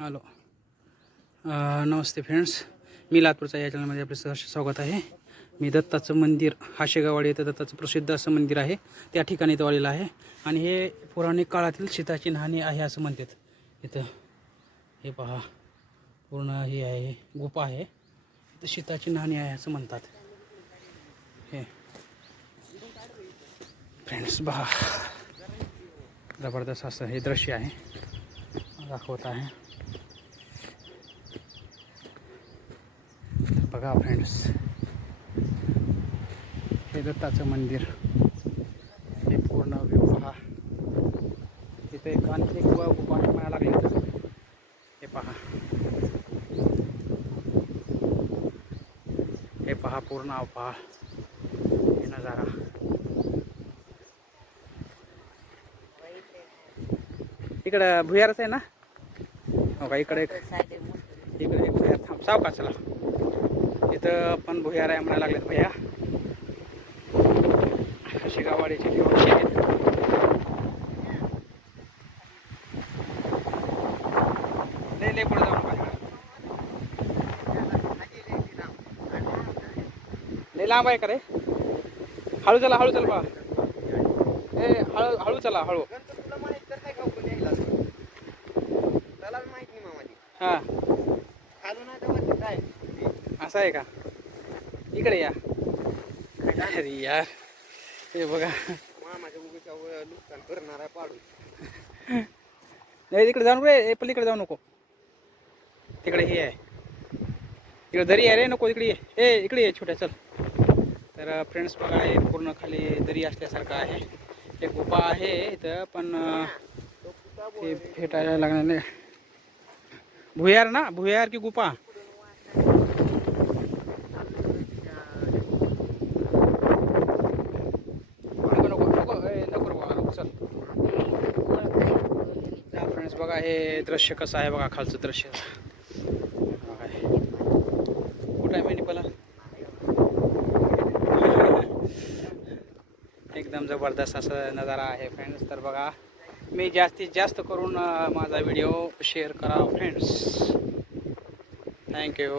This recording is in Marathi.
हॅलो नमस्ते फ्रेंड्स, मी लातूरचा या चॅनलमध्ये आपले सहर्ष स्वागत आहे. मी दत्ताचं मंदिर हाशेगाववाडी येथे दत्ताचं प्रसिद्ध असं मंदिर आहे, त्या ठिकाणी इथं आलेलं आहे. आणि हे पौराणिक काळातील सीताची न्हाणी आहे असं म्हणतात. इथं हे पहा, पूर्ण ही आहे गुफा आहे, इथं सीताची न्हाणी आहे असं म्हणतात. हे फ्रेंड्स पहा, जबरदस्त असं हे दृश्य आहे, दाखवत आहे. बघा फ्रेंड्स, हे दत्ताचं मंदिर, हे पूर्ण व्ह्यू पहा. तिथे एक आणखी एक गुफा म्हणायला लागली तर हे पहा, हे पहा पूर्ण पहा हे नजारा. इकडं भुयारच आहे ना, हो का? इकडे एक भुयार, थांब सावका चला, इथं पण भुयार आहे म्हणायला लागलेत भैया. हाशेगाववाडीचे ठेवशी आहेत. लय पुढे जाऊ नका, लय लांब आहे का रे? हळू चला बा, ए हळू चला हळू. हां असं आहे का? इकडे या. अरे यार, हे बघा, नुकसान करणार आहे पाडून. नाही तिकडे जाऊ नको रे, पलीकडे जाऊ नको, तिकडे हे आहे, तिकडे दरी आहे रे, नको इकडे ये. ए इकडे ये छोट्या, चल. तर फ्रेंड्स बघा, हे पूर्ण खाली दरी असल्यासारखं आहे. एक गुफा आहे इथं, पण हे भेटायला लागणार नाही. भुयार ना, भुयार की गुफा? चल फ्रेंड्स बघा, हे दृश्य कसं आहे बघा, खालचं दृश्य कुठं आहे मेंढीपाला. एकदम जबरदस्त असं नजारा आहे फ्रेंड्स. तर बघा, मी जास्तीत जास्त करून माझा व्हिडिओ शेअर करा फ्रेंड्स. थँक्यू.